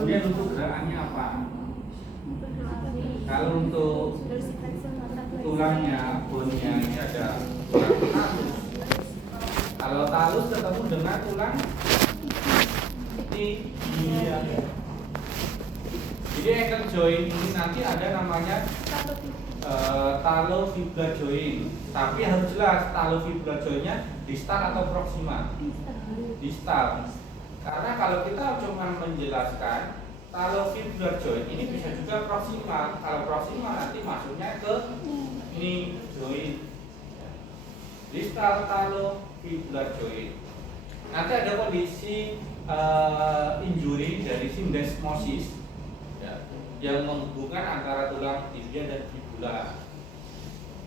Kemudian untuk gerakannya apa? Kalau untuk tulangnya, bone-nya ini ada tulang talus. Kalau talus ketemu dengan tulang tibia. Jadi ankle joint ini nanti ada namanya talofibular joint. Tapi harus jelas talofibular jointnya distal atau proximal. Distal. Karena kalau kita cuma menjelaskan talofibular joint ini bisa juga proximal. Kalau proximal nanti masuknya ke ini joint. Distal talofibular joint. Nanti ada kondisi injury dari syndesmosis ya, yang menghubungkan antara tulang tibia dan fibula.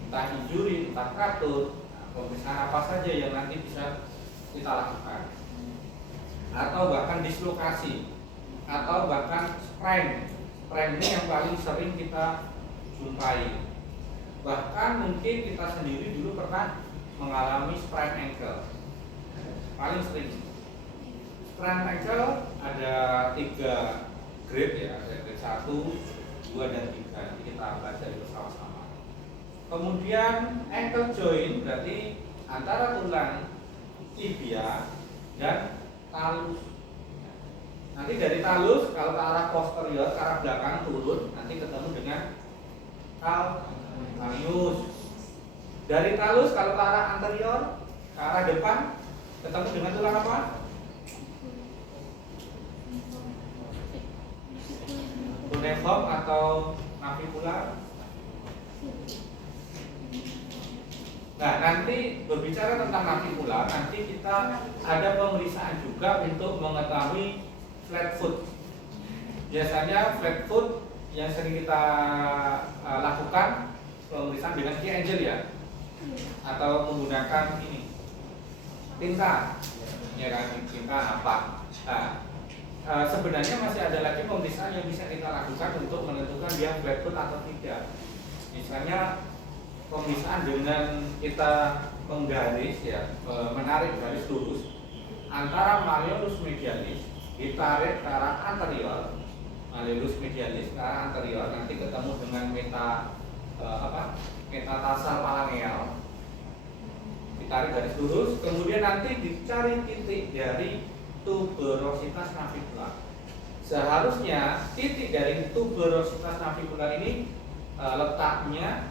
Entah injury, entah fracture, pemeriksaan apa saja yang nanti bisa kita lakukan. Atau bahkan dislokasi, atau bahkan sprain. Sprain ini yang paling sering kita jumpai. Bahkan mungkin kita sendiri dulu pernah mengalami sprain ankle. Paling sering. Sprain ankle ada 3 grade ya, ada grade 1, 2, dan 3. Nanti kita belajar itu sama-sama. Kemudian ankle joint berarti antara tulang tibia dan talus. Nanti dari talus kalau ke arah posterior, ke arah belakang turun, nanti ketemu dengan calcaneus. Dari talus kalau ke arah anterior, ke arah depan, ketemu dengan tulang apa? Cuneiform atau navicular. Nah, nanti berbicara tentang navicular, nanti kita ada pemeriksaan juga untuk mengetahui flat foot. Biasanya flat foot yang sering kita lakukan pemeriksaan dengan key angel ya, atau menggunakan ini tinta, ya kan, tinta apa. Nah, sebenarnya masih ada lagi pemeriksaan yang bisa kita lakukan untuk menentukan dia flat foot atau tidak. Misalnya pemeriksaan dengan kita menggaris ya, menarik garis lurus antara malleolus medialis ditarik ke arah anterior, malleolus medialis ke arah anterior, nanti ketemu dengan metatarsal phalangeal, ditarik garis lurus, kemudian nanti dicari titik dari tuberositas navicular. Seharusnya titik dari tuberositas navicular ini letaknya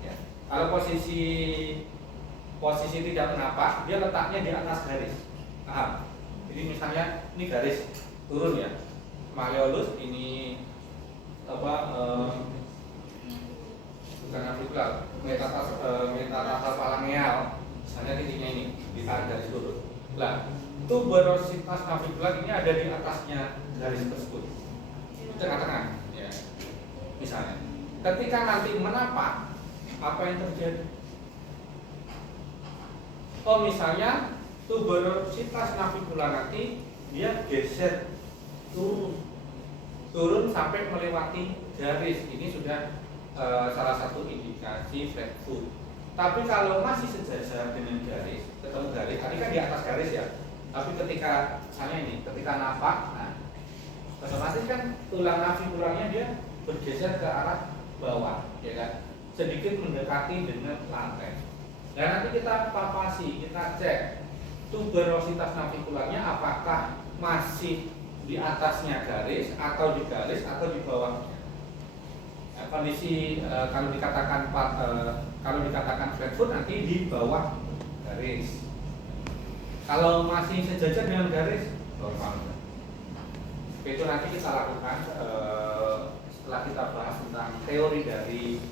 ya, kalau posisi tidak menapak, dia letaknya di atas garis. Paham? Jadi misalnya ini garis turun ya, malleolus ini bukan navicular, metatarsal phalangeal. Misalnya titiknya ini ditarik garis lurus. Nah, tuberositas navicular ini ada di atasnya garis tersebut, di tengah-tengah ya. Misalnya ketika nanti menapak, apa yang terjadi? Oh, misalnya tuberositas navicular nanti dia geser turun sampai melewati garis. Ini sudah salah satu indikasi flat foot. Tapi kalau masih sejajar dengan garis, ketemu garis, tadi kan di atas garis ya. Tapi ketika misalnya ini, ketika napak, nah, otomatis kan tulang navicularnya dia bergeser ke arah bawah, ya kan? Sedikit mendekati dengan lantai. Dan nanti kita papasi, kita cek tuberositas navicularnya apakah masih di atasnya garis atau di garis atau di bawahnya. Nah, kondisi kalau dikatakan flat foot nanti di bawah garis. Kalau masih sejajar dengan garis, normal. Itu nanti kita lakukan setelah kita bahas tentang teori dari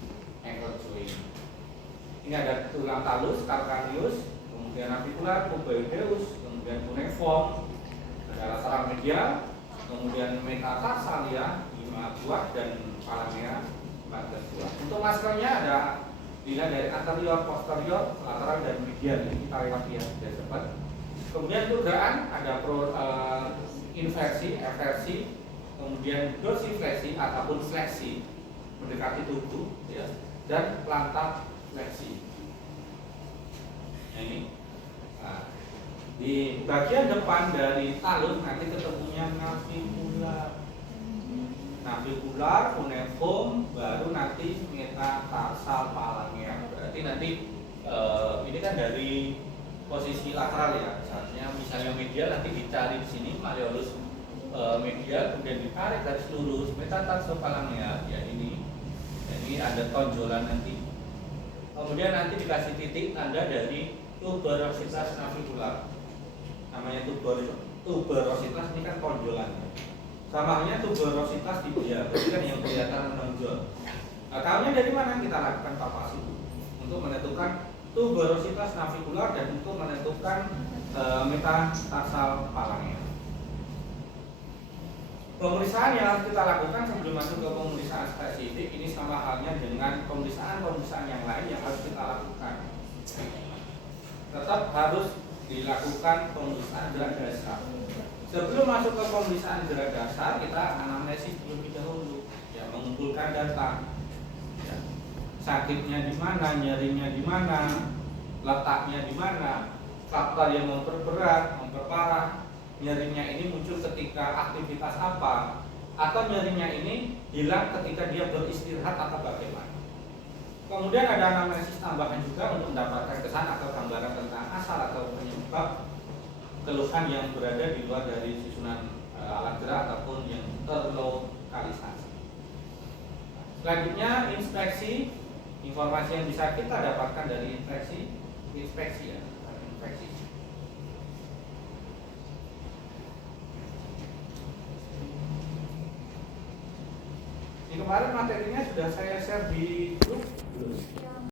ankle joint. Ini ada tulang talus, calcaneus, kemudian navicular, cuboideus, kemudian cuneiform, ada saraf medial, kemudian metatarsalia 5 buah dan phalangeal 14 buah. Untuk maskernya ada dilihat dari anterior, posterior, lateral dan medial. Ini kita lewati ya, sudah cepat. Kemudian dugaan ada inversi, eversi, kemudian dorsifleksi ataupun fleksi mendekati tubuh ya, dan plantar fleksi. Nah, ini di bagian depan dari talus nanti ketemunya navicular. navikular, cuneiform, baru nanti metatarsal palangea. Berarti nanti ini kan dari posisi lateral ya. Misalnya medial nanti dicari di sini malleolus medial, kemudian ditarik garis lurus metatarsal palangea ya ini. Jadi ada tonjolan nanti. Kemudian nanti dikasih titik tanda dari tuberositas navikular. Namanya tuberositas ini kan tonjolannya. Sama halnya tuberositas tibia, berarti kan yang kelihatan menonjol. Nah, tahunya dari mana? Kita lakukan palpasi untuk menentukan tuberositas navikular dan untuk menentukan metatarsal palangea. Pemeriksaan yang harus kita lakukan sebelum masuk ke pemeriksaan spesifik ini sama halnya dengan pemeriksaan yang lain yang harus kita lakukan. Tetap harus dilakukan pemeriksaan gerak dasar. Sebelum masuk ke pemeriksaan gerak dasar, kita anamnesis terlebih dahulu, ya, mengumpulkan data. Ya. Sakitnya di mana, nyerinya di mana, letaknya di mana, faktor yang memperberat, memperparah, nyerinya ini muncul ketika aktivitas apa, atau nyerinya ini hilang ketika dia beristirahat atau bagaimana. Kemudian ada anamnesis tambahan juga untuk mendapatkan kesan atau gambaran tentang asal atau penyebab keluhan yang berada di luar dari susunan alat gerak ataupun yang terlokalisasi. Selanjutnya inspeksi, informasi yang bisa kita dapatkan dari inspeksi ya, inspeksi. Ini kemarin materinya sudah saya share di grup.